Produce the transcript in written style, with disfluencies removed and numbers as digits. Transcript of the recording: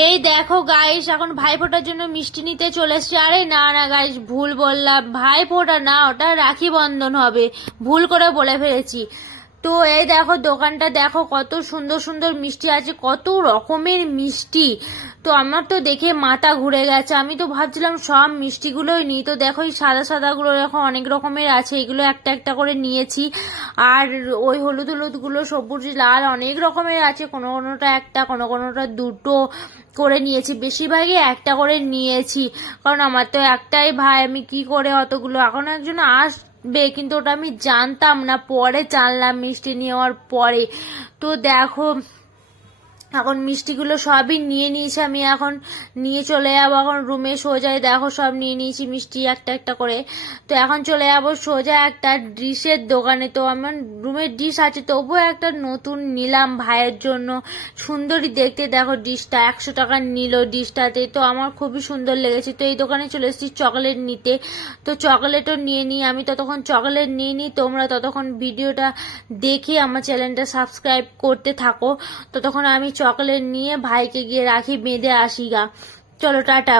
এই দেখো গাইস, এখন ভাইফোঁটার জন্য মিষ্টি নিতে চলে এসছে। আরে না না গাইস, ভুল বললাম, ভাইফোঁটা না, ওটা রাখি বন্ধন হবে, ভুল করে বলে ফেলেছি। তো এই দেখো দোকানটা দেখো, কত সুন্দর সুন্দর মিষ্টি আছে, কত রকমের মিষ্টি। তো আমার তো দেখে মাথা ঘুরে গেছে, আমি তো ভাবছিলাম সব মিষ্টিগুলোই নিই। তো দেখো এই সাদা সাদাগুলো দেখো অনেক রকমের আছে, এগুলো একটা একটা করে নিয়েছি। আর ওই হলুদ হলুদগুলো সবুজ লাল অনেক রকমের আছে, কোনো কোনোটা একটা, কোনো কোনোটা দুটো করে নিয়েছি, বেশিরভাগই একটা করে নিয়েছি। কারণ আমার তো একটাই ভাই, আমি কি করে অতগুলো, এখন একজন আসবে কিন্তু ওটা আমি জানতাম না, পরে জানলাম মিষ্টি নেওয়ার পরে। তো দেখো এখন মিষ্টিগুলো সবই নিয়ে নিয়েছি, আমি এখন নিয়ে চলে যাবো এখন রুমে সোজাই। দেখো সব নিয়ে নিয়েছি মিষ্টি একটা একটা করে। তো এখন চলে যাবো সোজা একটা ডিশের দোকানে। তো আমার রুমের ডিশ আছে, তবুও একটা নতুন নিলাম ভাইয়ের জন্য, সুন্দরী দেখতে। দেখো ডিশটা 100 টাকা নিল ডিশটাতে, তো আমার খুবই সুন্দর লেগেছে। তো এই দোকানে চলে এসেছি চকলেট নিতে। তো চকলেটও নিয়ে নিই, আমি ততক্ষণ চকলেট নিয়ে নিই, তোমরা ততক্ষণ ভিডিওটা দেখে আমার চ্যানেলটা সাবস্ক্রাইব করতে থাকো। ততক্ষণ আমি চকলেট নিয়ে ভাইকে গিয়ে রাখি বেঁধে আসি গা। চলো টাটা।